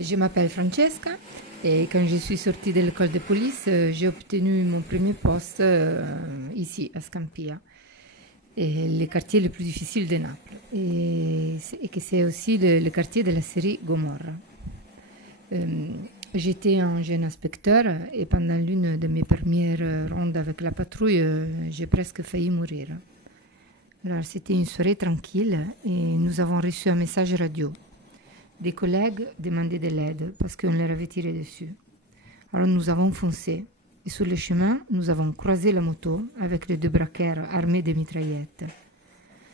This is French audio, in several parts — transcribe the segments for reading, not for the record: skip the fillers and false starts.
Je m'appelle Francesca et quand je suis sortie de l'école de police, j'ai obtenu mon premier poste ici à Scampia, et le quartier le plus difficile de Naples, et que c'est aussi le quartier de la série Gomorra. J'étais un jeune inspecteur et pendant l'une de mes premières rondes avec la patrouille, j'ai presque failli mourir. Alors c'était une soirée tranquille et nous avons reçu un message radio. Des collègues demandaient de l'aide parce qu'on leur avait tiré dessus. Alors nous avons foncé et sur le chemin, nous avons croisé la moto avec les deux braqueurs armés de mitraillettes.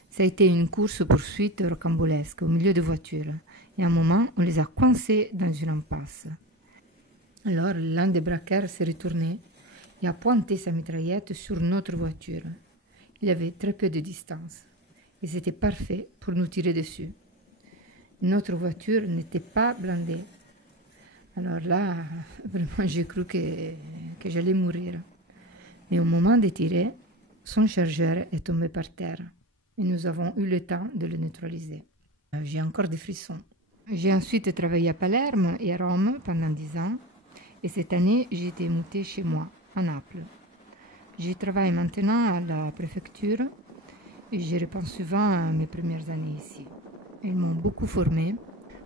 Ça a été une course-poursuite rocambolesque au milieu de voitures et à un moment, on les a coincés dans une impasse. Alors l'un des braqueurs s'est retourné et a pointé sa mitraillette sur notre voiture. Il avait très peu de distance et c'était parfait pour nous tirer dessus. Notre voiture n'était pas blindée. Alors là, vraiment, j'ai cru que j'allais mourir. Mais au moment de tirer, son chargeur est tombé par terre et nous avons eu le temps de le neutraliser. J'ai encore des frissons. J'ai ensuite travaillé à Palerme et à Rome pendant 10 ans et cette année, j'ai été mutée chez moi, à Naples. Je travaille maintenant à la préfecture et je repense souvent à mes premières années ici. Ils m'ont beaucoup formée.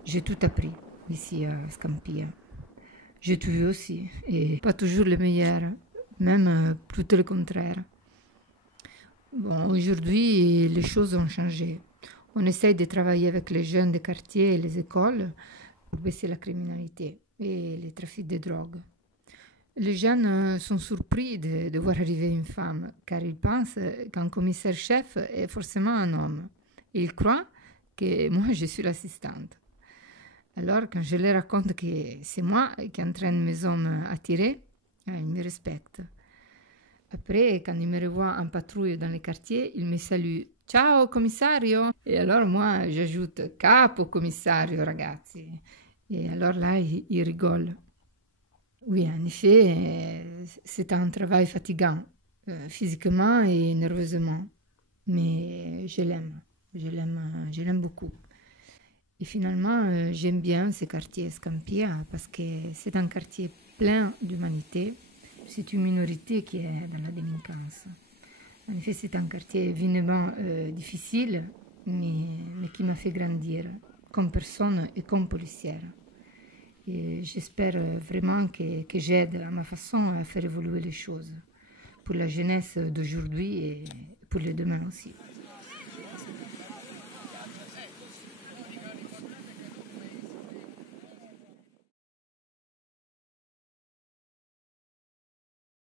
J'ai tout appris ici à Scampia. J'ai tout vu aussi, et pas toujours le meilleur, même plutôt le contraire. Bon, aujourd'hui, les choses ont changé. On essaye de travailler avec les jeunes des quartiers et les écoles pour baisser la criminalité et les trafics de drogue. Les jeunes sont surpris de voir arriver une femme, car ils pensent qu'un commissaire-chef est forcément un homme. Ils croient que moi, je suis l'assistante. Alors, quand je leur raconte que c'est moi qui entraîne mes hommes à tirer, ils me respectent. Après, quand ils me revoient en patrouille dans les quartiers, ils me saluent. Ciao, commissario! Et alors, moi, j'ajoute capo, commissario, ragazzi. Et alors là, ils rigolent. Oui, en effet, c'est un travail fatigant, physiquement et nerveusement. Mais je l'aime beaucoup. Et finalement, j'aime bien ce quartier Scampia parce que c'est un quartier plein d'humanité. C'est une minorité qui est dans la délinquance. En effet, c'est un quartier évidemment difficile, mais qui m'a fait grandir comme personne et comme policière. Et j'espère vraiment que j'aide à ma façon à faire évoluer les choses pour la jeunesse d'aujourd'hui et pour le demain aussi.